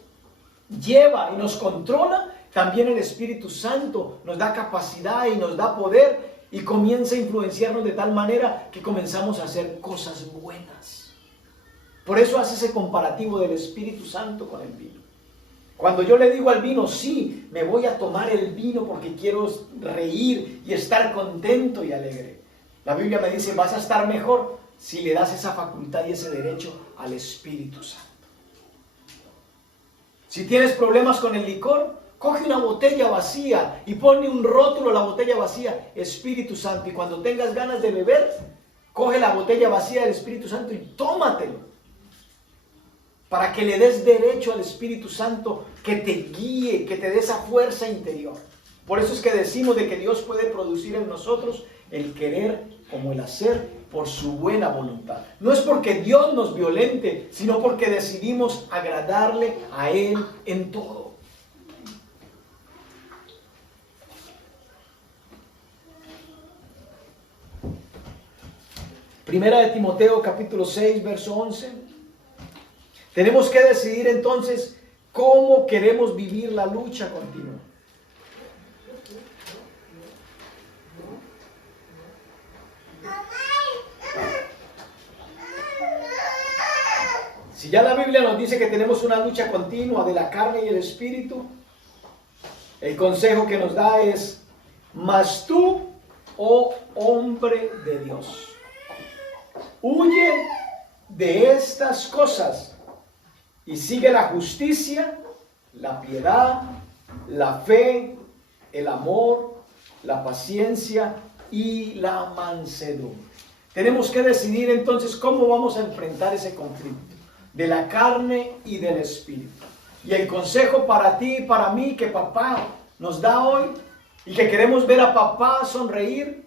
lleva y nos controla, también el Espíritu Santo nos da capacidad y nos da poder y comienza a influenciarnos de tal manera que comenzamos a hacer cosas buenas. Por eso hace ese comparativo del Espíritu Santo con el vino. Cuando yo le digo al vino, sí, me voy a tomar el vino porque quiero reír y estar contento y alegre. La Biblia me dice, vas a estar mejor si le das esa facultad y ese derecho al Espíritu Santo. Si tienes problemas con el licor, coge una botella vacía y ponle un rótulo a la botella vacía, Espíritu Santo. Y cuando tengas ganas de beber, coge la botella vacía del Espíritu Santo y tómatelo. Para que le des derecho al Espíritu Santo que te guíe, que te dé esa fuerza interior. Por eso es que decimos de que Dios puede producir en nosotros el querer como el hacer por su buena voluntad. No es porque Dios nos violente, sino porque decidimos agradarle a Él en todo. Primera de Timoteo capítulo 6, verso 11. Tenemos que decidir entonces cómo queremos vivir la lucha continua. Si ya la Biblia nos dice que tenemos una lucha continua de la carne y el espíritu, el consejo que nos da es, mas tú, oh hombre de Dios, huye de estas cosas y sigue la justicia, la piedad, la fe, el amor, la paciencia y la mansedumbre. Tenemos que decidir entonces cómo vamos a enfrentar ese conflicto de la carne y del espíritu. Y el consejo para ti y para mí que papá nos da hoy y que queremos ver a papá sonreír.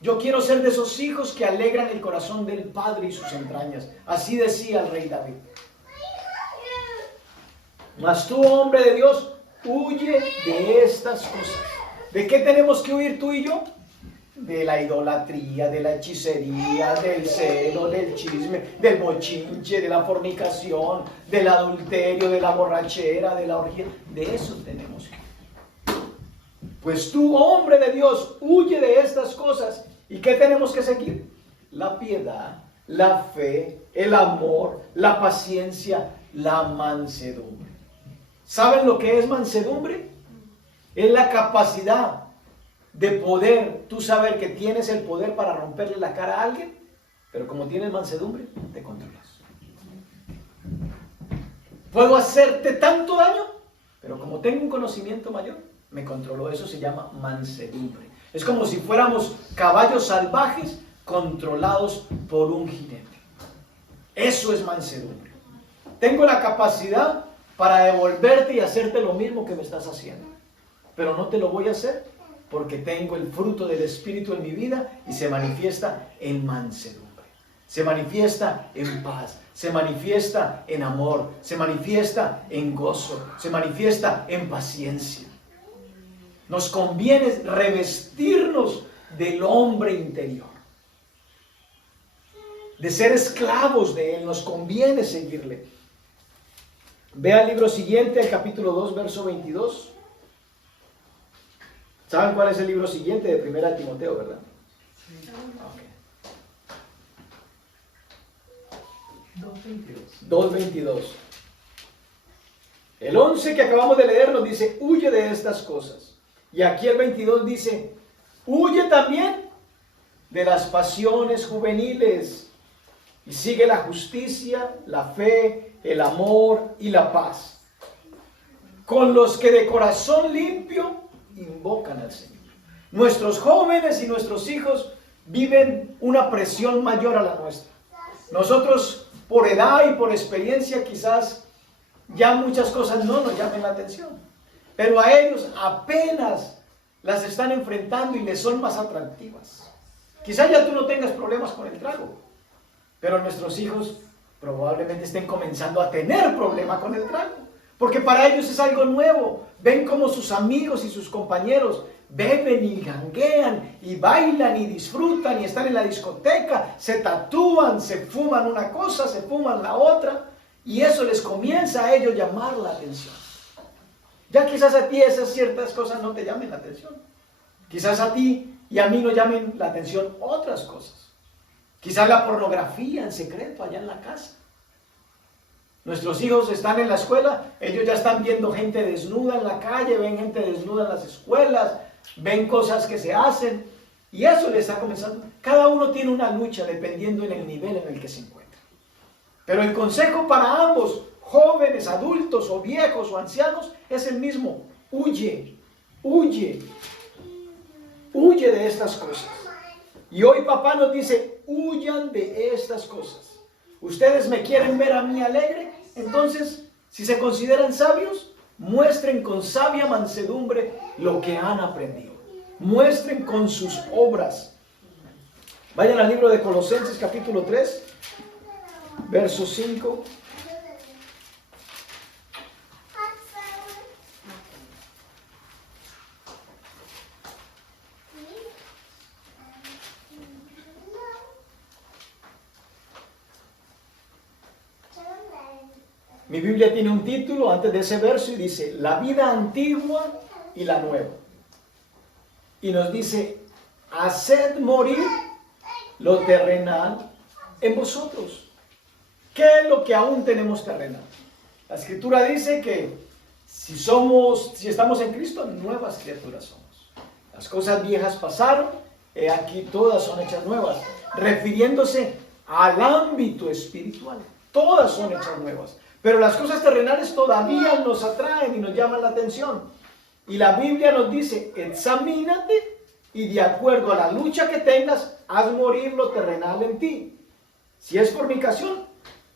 Yo quiero ser de esos hijos que alegran el corazón del Padre y sus entrañas. Así decía el rey David. Mas tú, hombre de Dios, huye de estas cosas. ¿De qué tenemos que huir tú y yo? De la idolatría, de la hechicería, del celo, del chisme, del bochinche, de la fornicación, del adulterio, de la borrachera, de la orgía. De eso tenemos que huir. Pues tú, hombre de Dios, huye de estas cosas. ¿Y qué tenemos que seguir? La piedad, la fe, el amor, la paciencia, la mansedumbre. ¿Saben lo que es mansedumbre? Es la capacidad de poder, tú saber que tienes el poder para romperle la cara a alguien, pero como tienes mansedumbre, te controlas. Puedo hacerte tanto daño, pero como tengo un conocimiento mayor, me controlo. Eso se llama mansedumbre. Es como si fuéramos caballos salvajes controlados por un jinete. Eso es mansedumbre. Tengo la capacidad para devolverte y hacerte lo mismo que me estás haciendo, pero no te lo voy a hacer porque tengo el fruto del Espíritu en mi vida y se manifiesta en mansedumbre, se manifiesta en paz, se manifiesta en amor, se manifiesta en gozo, se manifiesta en paciencia. Nos conviene revestirnos del hombre interior, de ser esclavos de Él. Nos conviene seguirle. Vea el libro siguiente, el capítulo 2, verso 22. ¿Saben cuál es el libro siguiente de 1 Timoteo, verdad? Sí. Okay. 2:22. El 11 que acabamos de leer nos dice, huye de estas cosas. Y aquí el 22 dice, Huye también de las pasiones juveniles y sigue la justicia, la fe, el amor y la paz, con los que de corazón limpio invocan al Señor. Nuestros jóvenes y nuestros hijos viven una presión mayor a la nuestra. Nosotros, por edad y por experiencia, quizás ya muchas cosas no nos llamen la atención, pero a ellos apenas las están enfrentando y les son más atractivas. Quizás ya tú no tengas problemas con el trago, pero nuestros hijos probablemente estén comenzando a tener problemas con el trago, porque para ellos es algo nuevo. Ven como sus amigos y sus compañeros beben y ganguean y bailan y disfrutan y están en la discoteca, se tatúan, se fuman una cosa, se fuman la otra, y eso les comienza a ellos llamar la atención. Ya quizás a ti esas ciertas cosas no te llamen la atención. Quizás a ti y a mí nos llamen la atención otras cosas. Quizás la pornografía en secreto allá en la casa. Nuestros hijos están en la escuela, ellos ya están viendo gente desnuda en la calle, ven gente desnuda en las escuelas, ven cosas que se hacen, y eso les está comenzando. Cada uno tiene una lucha dependiendo en el nivel en el que se encuentra. Pero el consejo para ambos, jóvenes, adultos o viejos o ancianos, es el mismo: huye, huye, huye de estas cosas. Y hoy papá nos dice: huyan de estas cosas. ¿Ustedes me quieren ver a mí alegre? Entonces, si se consideran sabios, muestren con sabia mansedumbre lo que han aprendido. Muestren con sus obras. Vayan al libro de Colosenses capítulo 3, verso 5. Mi Biblia tiene un título antes de ese verso y dice: la vida antigua y la nueva. Y nos dice: haced morir lo terrenal en vosotros. ¿Qué es lo que aún tenemos terrenal? La Escritura dice que si estamos en Cristo, nuevas criaturas somos. Las cosas viejas pasaron, he aquí todas son hechas nuevas, refiriéndose al ámbito espiritual. Todas son hechas nuevas. Pero las cosas terrenales todavía nos atraen y nos llaman la atención. Y la Biblia nos dice: examínate y de acuerdo a la lucha que tengas, haz morir lo terrenal en ti. Si es fornicación,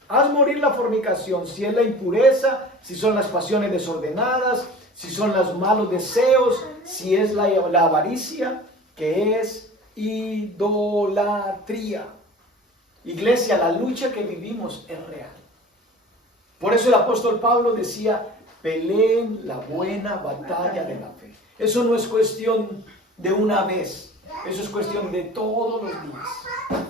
haz morir la fornicación. Si es la impureza, si son las pasiones desordenadas, si son los malos deseos, si es la avaricia, que es idolatría. Iglesia, la lucha que vivimos es real. Por eso el apóstol Pablo decía: peleen la buena batalla de la fe. Eso no es cuestión de una vez, eso es cuestión de todos los días.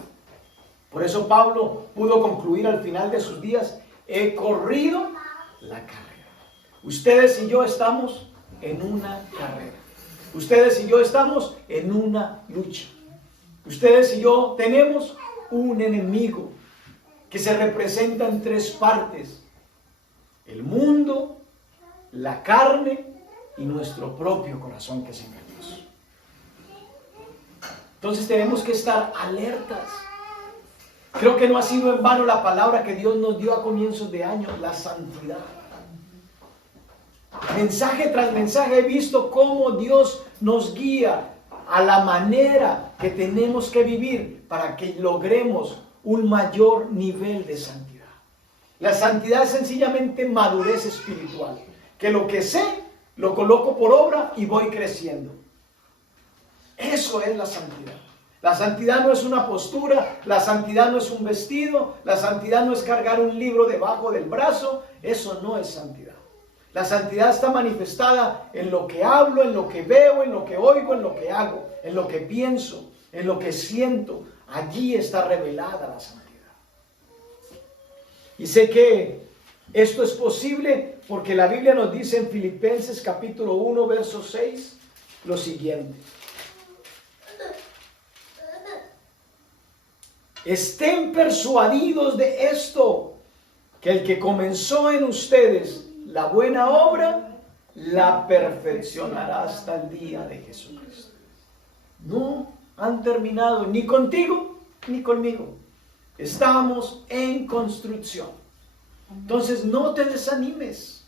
Por eso Pablo pudo concluir al final de sus días: he corrido la carrera. Ustedes y yo estamos en una carrera. Ustedes y yo estamos en una lucha. Ustedes y yo tenemos un enemigo que se representa en tres partes: el mundo, la carne y nuestro propio corazón, que es engañoso. Entonces tenemos que estar alertas. Creo que no ha sido en vano la palabra que Dios nos dio a comienzos de año: la santidad. Mensaje tras mensaje he visto cómo Dios nos guía a la manera que tenemos que vivir para que logremos un mayor nivel de santidad. La santidad es sencillamente madurez espiritual, que lo que sé lo coloco por obra y voy creciendo. Eso es la santidad. La santidad no es una postura, la santidad no es un vestido, la santidad no es cargar un libro debajo del brazo. Eso no es santidad. La santidad está manifestada en lo que hablo, en lo que veo, en lo que oigo, en lo que hago, en lo que pienso, en lo que siento. Allí está revelada la santidad. Y sé que esto es posible porque la Biblia nos dice en Filipenses capítulo 1, verso 6, lo siguiente: estén persuadidos de esto, que el que comenzó en ustedes la buena obra, la perfeccionará hasta el día de Jesucristo. no han terminado ni contigo ni conmigo. Estamos en construcción. Entonces no te desanimes.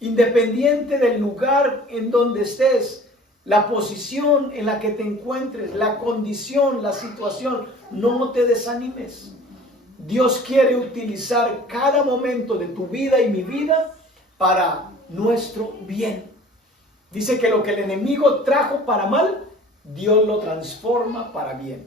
Independiente del lugar en donde estés, la posición en la que te encuentres, la condición, la situación, no te desanimes. Dios quiere utilizar cada momento de tu vida y mi vida para nuestro bien. Dice que lo que el enemigo trajo para mal, Dios lo transforma para bien.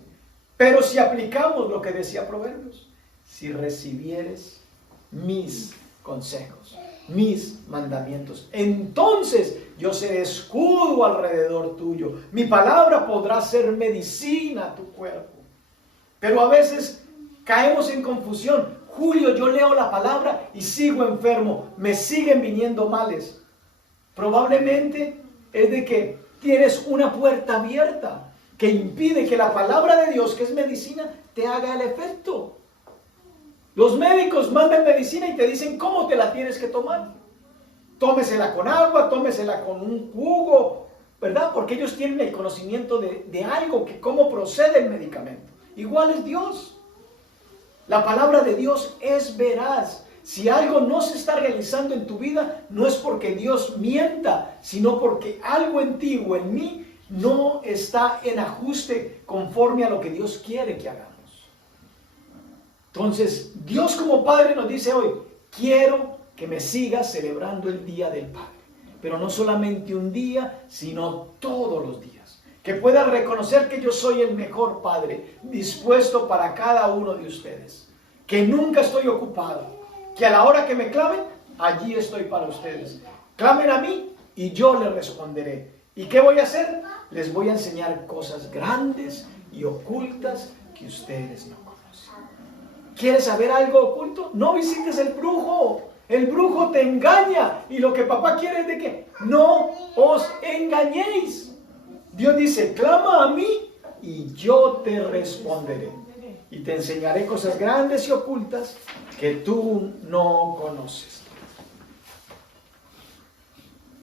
Pero si aplicamos lo que decía Proverbios, si recibieres mis consejos, mis mandamientos, entonces yo seré escudo alrededor tuyo. Mi palabra podrá ser medicina a tu cuerpo. Pero a veces caemos en confusión. Julio, yo leo la palabra y sigo enfermo, me siguen viniendo males. Probablemente es de que tienes una puerta abierta que impide que la palabra de Dios, que es medicina, te haga el efecto. Los médicos mandan medicina y te dicen cómo te la tienes que tomar. Tómesela con agua, tómesela con un jugo, ¿verdad? Porque ellos tienen el conocimiento de algo, que cómo procede el medicamento. Igual es Dios. La palabra de Dios es veraz. Si algo no se está realizando en tu vida, no es porque Dios mienta, sino porque algo en ti o en mí no está en ajuste conforme a lo que Dios quiere que hagamos. Entonces, Dios como Padre nos dice hoy, quiero que me sigas celebrando el Día del Padre. Pero no solamente un día, sino todos los días. Que puedas reconocer que yo soy el mejor Padre, dispuesto para cada uno de ustedes. Que nunca estoy ocupado. Que a la hora que me clamen, allí estoy para ustedes. Clamen a mí y yo les responderé. ¿Y qué voy a hacer? Les voy a enseñar cosas grandes y ocultas que ustedes no conocen. ¿Quieres saber algo oculto? No visites el brujo. El brujo te engaña. Y lo que papá quiere es de que no os engañéis. Dios dice, clama a mí y yo te responderé. Y te enseñaré cosas grandes y ocultas que tú no conoces.